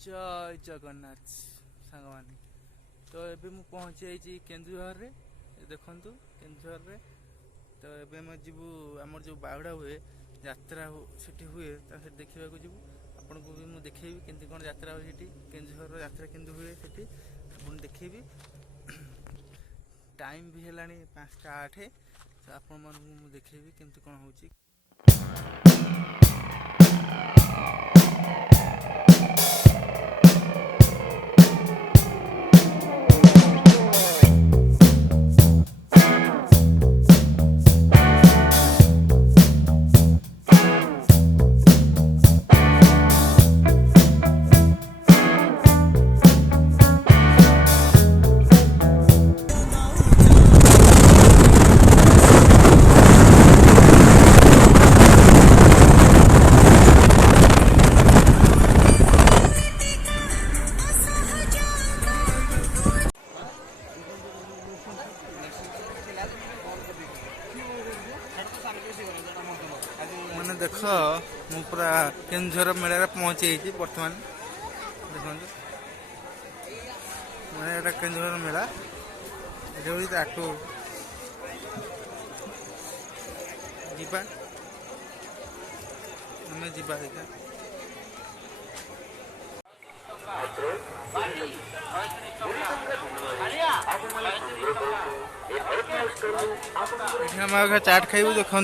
जय जगन्नाथ सांग माने तो एबे मु पहुंची जाइए केन्दुझर रे देखु केन्दुझर रे तो एबे हम जीवु आमर जो बाहुड़ा हुए यात्रा सेठी हुए देखा जीवु आपन को भी मुझे देखेबी केमती कौन यात्रा हुए सेठी केन्दुझर यात्रा केमती हुए सेठी आपन देखेबी टाइम भी हेलानी 5:08 तो आपण मानू मु देखेबी केमती कौन होची। मैंने देख मु पूरा केन्दुझर मेला पहुँची बर्तमान देखो मैंने यहाँ केन्दुझर मेला ये आटो जीवा आम जीवा देखा चाट खाइबू देखु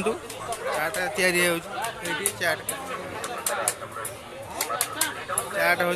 चाट तैयारी हो चाट चाट हो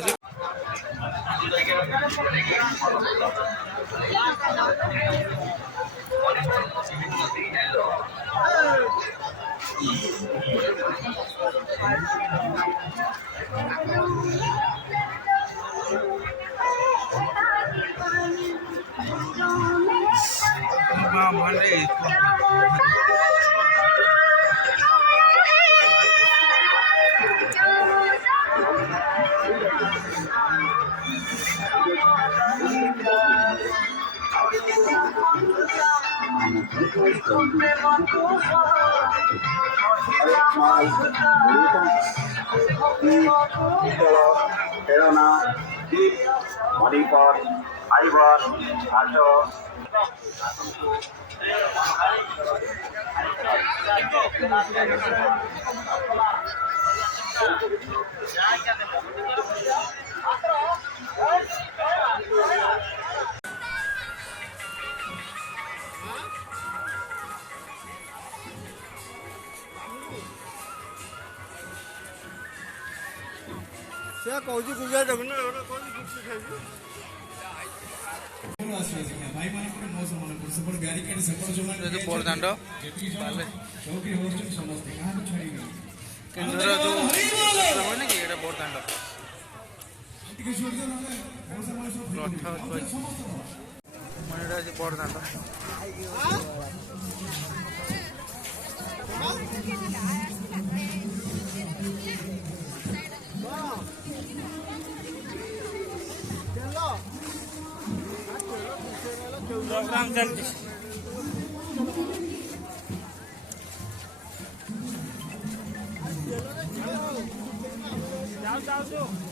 मणिपुर आइबर आजो से कौन पूजा जगन्नाथ कौन बड़दाण्ड केन्दुझर जो ना कि बड़दाण्ड बड़दाण्ड प्रोग्राम चलती जाओ